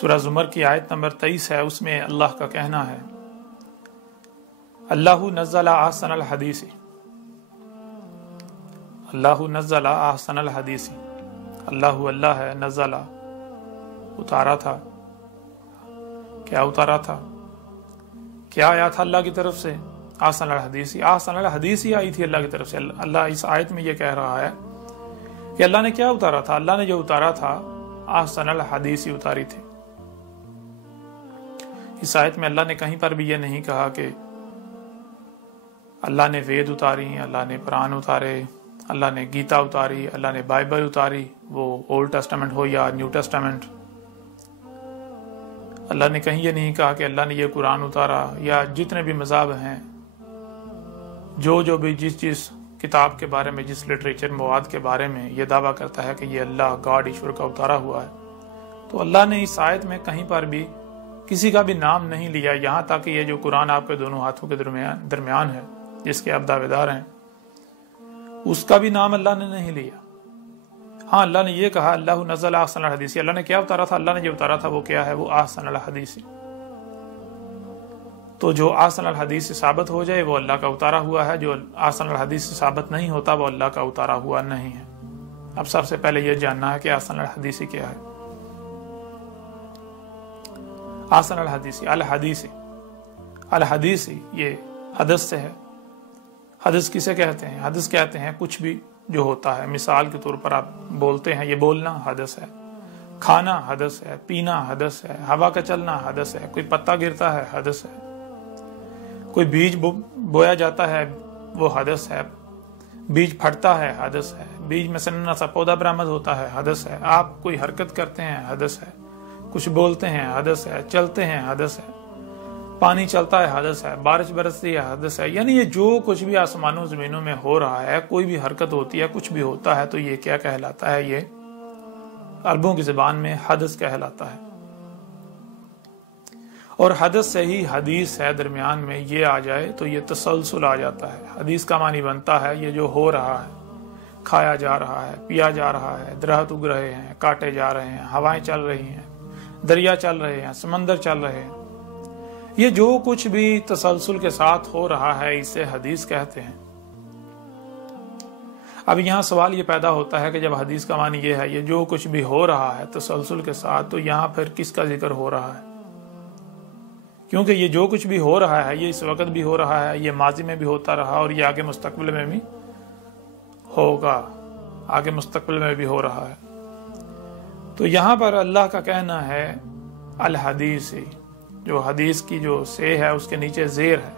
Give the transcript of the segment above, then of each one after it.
سورہ زمر کی آیت نمبر 23 ہے، اس میں اللہ کا کہنا ہے اللہ نزل احسن الحدیث، اللہ نزل احسن الحدیث، اللہ ہے، نزل اتارا تھا، کیا اتارا تھا، کیا آیا تھا اللہ کی طرف سے؟ احسن الحدیث، احسن الحدیث ہی آئی تھی اللہ کی طرف سے۔ اللہ اس آیت میں یہ کہہ رہا ہے کہ اللہ نے کیا اتارا تھا؟ اللہ نے جو اتارا تھا احسن الحدیث ہی اتاری تھی۔ اس آیت میں اللہ نے کہیں پر بھی یہ نہیں کہا کہ اللہ نے وید اتاری، اللہ نے قرآن اتارے، اللہ نے گیتا اتاری، اللہ نے بائبل اتاری، وہ اولڈ ٹیسٹامنٹ ہو یا نیو ٹیسٹامنٹ۔ اللہ نے کہیں یہ نہیں کہا کہ اللہ نے یہ قرآن اتارا، یا جتنے بھی مذاہب ہیں جو بھی جس کتاب کے بارے میں، جس لٹریچر مواد کے بارے میں یہ دعویٰ کرتا ہے کہ یہ اللہ گاڈ ایشور کا اتارا ہوا ہے، تو اللہ نے اس آیت میں کہیں پر بھی کسی کا بھی نام نہیں لیا، یہاں تک کہ یہ جو قرآن آپ کے دونوں ہاتھوں کے درمیان ہے، جس کے آپ دعوے دار ہیں، اس کا بھی نام اللہ نے نہیں لیا۔ ہاں اللہ نے یہ کہا اللہ نزل احسن الحدیث، اللہ نے کیا اتارا تھا؟ اللہ نے جو اتارا تھا وہ کیا ہے؟ وہ احسن الحدیث۔ تو جو احسن الحدیث سے ثابت ہو جائے وہ اللہ کا اتارا ہوا ہے، جو احسن الحدیث سے ثابت نہیں ہوتا وہ اللہ کا اتارا ہوا نہیں ہے۔ اب سب سے پہلے یہ جاننا ہے کہ احسن الحدیث کیا ہے۔ احسن الحدیث، الحدیث یہ حدث سے ہے۔ حدث کسے کہتے ہیں؟ حدث کہتے ہیں کچھ بھی جو ہوتا ہے، مثال کے طور پر آپ بولتے ہیں، یہ بولنا حدث ہے، کھانا حدث ہے، پینا حدث ہے، ہوا کا چلنا حدث ہے، کوئی پتا گرتا ہے حدث ہے، کوئی بیج بویا جاتا ہے وہ حدث ہے، بیج پھٹتا ہے حدث ہے، بیج میں سے نیا سا پودا برآمد ہوتا ہے حدث ہے، آپ کوئی حرکت کرتے ہیں حدث ہے، کچھ بولتے ہیں حدث ہے، چلتے ہیں حدث ہے، پانی چلتا ہے حدث ہے، بارش برستی ہے حدث ہے۔ یعنی یہ جو کچھ بھی آسمانوں زمینوں میں ہو رہا ہے، کوئی بھی حرکت ہوتی ہے، کچھ بھی ہوتا ہے، تو یہ کیا کہلاتا ہے؟ یہ عربوں کی زبان میں حدث کہلاتا ہے۔ اور حدث سے ہی حدیث ہے، درمیان میں یہ آ جائے تو یہ تسلسل آ جاتا ہے۔ حدیث کا معنی بنتا ہے یہ جو ہو رہا ہے، کھایا جا رہا ہے، پیا جا رہا ہے، درخت اگ رہے ہیں، کاٹے جا رہے ہیں، ہوائیں چل رہی ہیں، دریا چل رہے ہیں، سمندر چل رہے ہیں، یہ جو کچھ بھی تسلسل کے ساتھ ہو رہا ہے اسے حدیث کہتے ہیں۔ اب یہاں سوال یہ پیدا ہوتا ہے کہ جب حدیث کا معنی یہ ہے یہ جو کچھ بھی ہو رہا ہے تسلسل کے ساتھ، تو یہاں پھر کس کا ذکر ہو رہا ہے؟ کیونکہ یہ جو کچھ بھی ہو رہا ہے یہ اس وقت بھی ہو رہا ہے، یہ ماضی میں بھی ہوتا رہا اور یہ آگے مستقبل میں بھی ہوگا، آگے مستقبل میں بھی ہو رہا ہے۔ تو یہاں پر اللہ کا کہنا ہے الحدیث، جو حدیث کی جو سے ہے اس کے نیچے زیر ہے،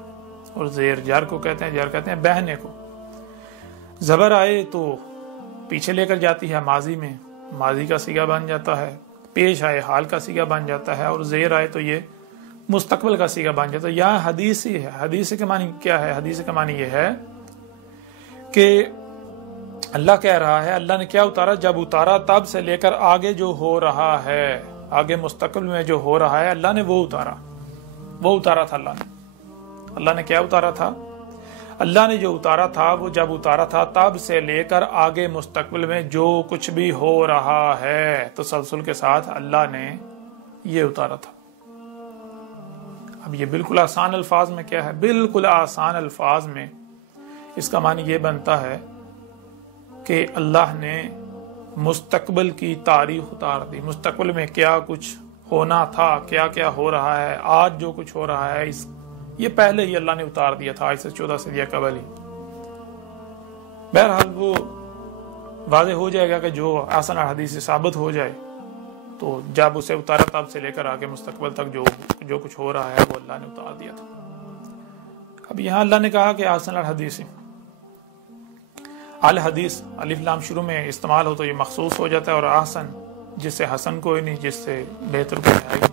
اور زیر جر کو کہتے ہیں، جر کہتے ہیں بہنے کو۔ زبر آئے تو پیچھے لے کر جاتی ہے، ماضی میں ماضی کا صیغہ بن جاتا ہے، پیش آئے حال کا صیغہ بن جاتا ہے، اور زیر آئے تو یہ مستقبل کا صیغہ بن جاتا ہے۔ یہاں حدیث ہی ہے۔ حدیث کے معنی کیا ہے؟ حدیث کا معنی یہ ہے کہ اللہ کہہ رہا ہے اللہ نے کیا اتارا؟ جب اتارا تب سے لے کر آگے جو ہو رہا ہے، آگے مستقبل میں جو ہو رہا ہے، اللہ نے وہ اتارا تھا۔ اللہ نے کیا اتارا تھا؟ اللہ نے جو اتارا تھا وہ جب اتارا تھا تب سے لے کر آگے مستقبل میں جو کچھ بھی ہو رہا ہے تسلسل کے ساتھ اللہ نے یہ اتارا تھا۔ اب یہ بالکل آسان الفاظ میں کیا ہے؟ بالکل آسان الفاظ میں اس کا معنی یہ بنتا ہے کہ اللہ نے مستقبل کی تاریخ اتار دی، مستقبل میں کیا کچھ ہونا تھا، کیا کیا ہو رہا ہے، آج جو کچھ ہو رہا ہے یہ پہلے ہی اللہ نے اتار دیا تھا، آج سے 14 صدیاں قبل ہی۔ بہرحال وہ واضح ہو جائے گا کہ جو احسن الحدیث سے ثابت ہو جائے تو جب اسے اتارا تب سے لے کر آگے مستقبل تک جو کچھ ہو رہا ہے وہ اللہ نے اتار دیا تھا۔ اب یہاں اللہ نے کہا کہ احسن الحدیث، الحدیث الف لام شروع میں استعمال ہو تو یہ مخصوص ہو جاتا ہے، اور احسن جس سے حسن کوئی نہیں، جس سے بہتر کوئی ہے نہیں۔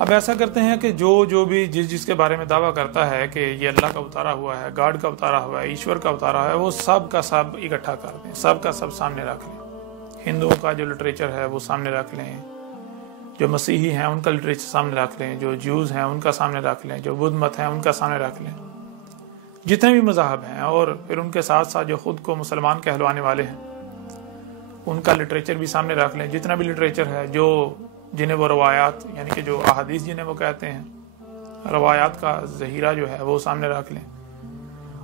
اب ایسا کرتے ہیں کہ جو بھی جس کے بارے میں دعویٰ کرتا ہے کہ یہ اللہ کا اتارا ہوا ہے، گاڈ کا اتارا ہوا ہے، ایشور کا اتارا ہوا ہے، وہ سب کا سب اکٹھا کر دیں، سب کا سب سامنے رکھ لیں۔ ہندوؤں کا جو لٹریچر ہے وہ سامنے رکھ لیں، جو مسیحی ہیں ان کا لٹریچر سامنے رکھ لیں، جو جیوز ہیں ان کا سامنے رکھ لیں، جو بدھ مت ہیں ان کا سامنے رکھ لیں، جتنے بھی مذاہب ہیں، اور پھر ان کے ساتھ ساتھ جو خود کو مسلمان کہلوانے والے ہیں ان کا لٹریچر بھی سامنے رکھ لیں، جتنا بھی لٹریچر ہے جو جنہیں وہ روایات یعنی کہ جو احادیث جنہیں وہ کہتے ہیں، روایات کا ذخیرہ جو ہے وہ سامنے رکھ لیں،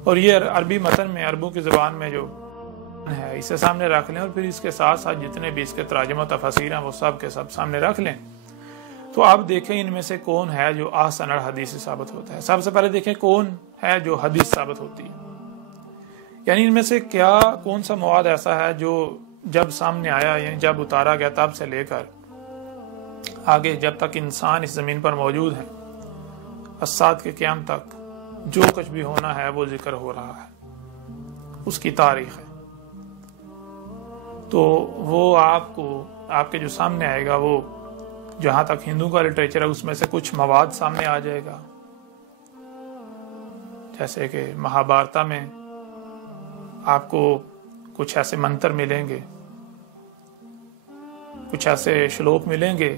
اور یہ عربی متن میں، عربوں کی زبان میں جو ہے اسے سامنے رکھ لیں، اور پھر اس کے ساتھ ساتھ جتنے بھی اس کے تراجم و تفاسیر ہیں وہ سب کے سب سامنے رکھ لیں، تو آپ دیکھیں ان میں سے کون ہے جو احسن الحدیث ثابت ہوتا ہے۔ سب سے پہلے دیکھیں کون ہے جو حدیث ثابت ہوتی ہے، یعنی ان میں سے کون سا مواد ایسا ہے جو جب سامنے آیا، یعنی جب اتارا گیا تب سے لے کر آگے جب تک انسان اس زمین پر موجود ہے، الساعۃ کے قیام تک جو کچھ بھی ہونا ہے وہ ذکر ہو رہا ہے، اس کی تاریخ ہے، تو وہ آپ کے جو سامنے آئے گا، وہ جہاں تک ہندو کا لٹریچر ہے اس میں سے کچھ مواد سامنے آ جائے گا، جیسے کہ مہابھارتا میں آپ کو کچھ ایسے منتر ملیں گے، کچھ ایسے شلوک ملیں گے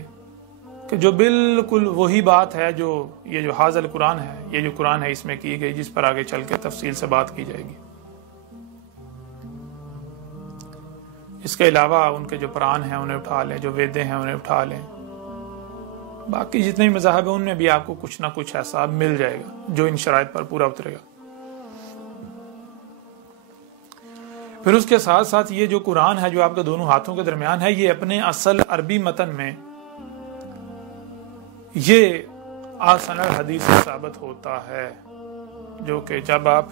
کہ جو بالکل وہی بات ہے جو یہ جو حاضر قرآن ہے، یہ جو قرآن ہے اس میں کی گئی، جس پر آگے چل کے تفصیل سے بات کی جائے گی۔ اس کے علاوہ ان کے جو پران ہیں انہیں اٹھا لیں، جو ویدیں ہیں انہیں اٹھا لیں، باقی جتنے بھی مذاہب ہیں ان میں بھی آپ کو کچھ نہ کچھ ایسا مل جائے گا جو ان شرائط پر پورا اترے گا۔ پھر اس کے ساتھ ساتھ یہ جو قرآن ہے جو آپ کے دونوں ہاتھوں کے درمیان ہے، یہ اپنے اصل عربی متن میں یہ احسن الحدیث ثابت ہوتا ہے، جو کہ جب آپ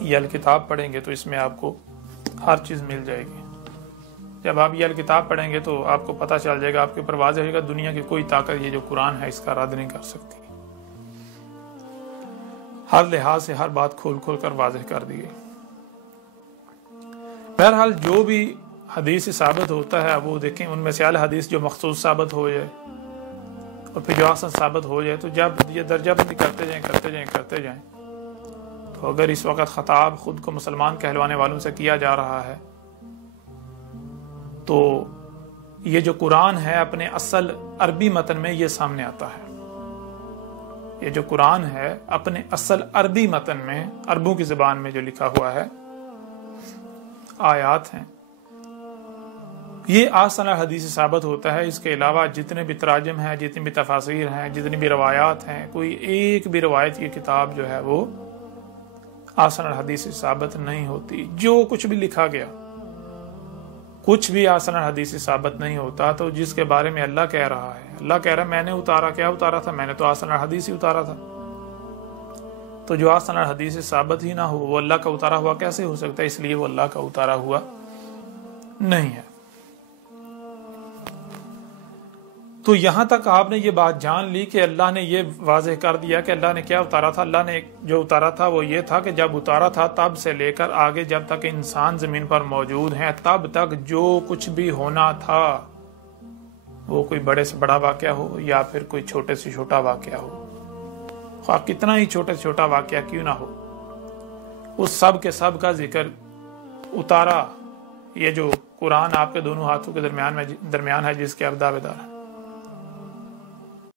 یہ الکتاب پڑھیں گے تو اس میں آپ کو ہر چیز مل جائے گی۔ جب آپ یہ الکتاب پڑھیں گے تو آپ کو پتہ چل جائے گا، آپ کے اوپر واضح ہوگا دنیا کی کوئی طاقت یہ جو قرآن ہے اس کا رد نہیں کر سکتی۔ ہر لحاظ سے ہر بات کھول کھول کر واضح کر دی گئی۔ بہرحال جو بھی حدیث ثابت ہوتا ہے وہ دیکھیں، ان میں سے الحدیث جو مخصوص ثابت ہو جائے اور پھر جو احسن ثابت ہو جائے، تو جب یہ درجہ بندی کرتے جائیں تو اگر اس وقت خطاب خود کو مسلمان کہلوانے والوں سے کیا جا رہا ہے تو یہ جو قرآن ہے اپنے اصل عربی متن میں یہ سامنے آتا ہے۔ یہ جو قرآن ہے اپنے اصل عربی متن میں، عربوں کی زبان میں جو لکھا ہوا ہے، آیات ہیں، یہ احسن الحدیث ثابت ہوتا ہے۔ اس کے علاوہ جتنے بھی تراجم ہیں، جتنی بھی تفاسیر ہیں، جتنی بھی روایات ہیں، کوئی ایک بھی روایت کی کتاب جو ہے وہ احسن الحدیث ثابت نہیں ہوتی۔ جو کچھ بھی لکھا گیا کچھ بھی احسن الحدیث ثابت نہیں ہوتا۔ تو جس کے بارے میں اللہ کہہ رہا ہے، اللہ کہہ رہا ہے میں نے کیا اتارا تھا، میں نے تو احسن الحدیث ہی اتارا تھا، تو جو احسن الحدیث ثابت ہی نہ ہو وہ اللہ کا اتارا ہوا کیسے ہو سکتا ہے؟ اس لیے وہ اللہ کا اتارا ہوا نہیں ہے۔ تو یہاں تک آپ نے یہ بات جان لی کہ اللہ نے یہ واضح کر دیا کہ اللہ نے کیا اتارا تھا۔ اللہ نے جو اتارا تھا وہ یہ تھا کہ جب اتارا تھا تب سے لے کر آگے جب تک انسان زمین پر موجود ہیں تب تک جو کچھ بھی ہونا تھا، وہ کوئی بڑے سے بڑا واقعہ ہو یا پھر کوئی چھوٹے سے چھوٹا واقعہ ہو، خواہ کتنا ہی چھوٹے سے چھوٹا واقعہ کیوں نہ ہو، اس سب کے سب کا ذکر اتارا یہ جو قرآن آپ کے دونوں ہاتھوں کے درمیان ہے جس کے آپ دعوے دار ہیں۔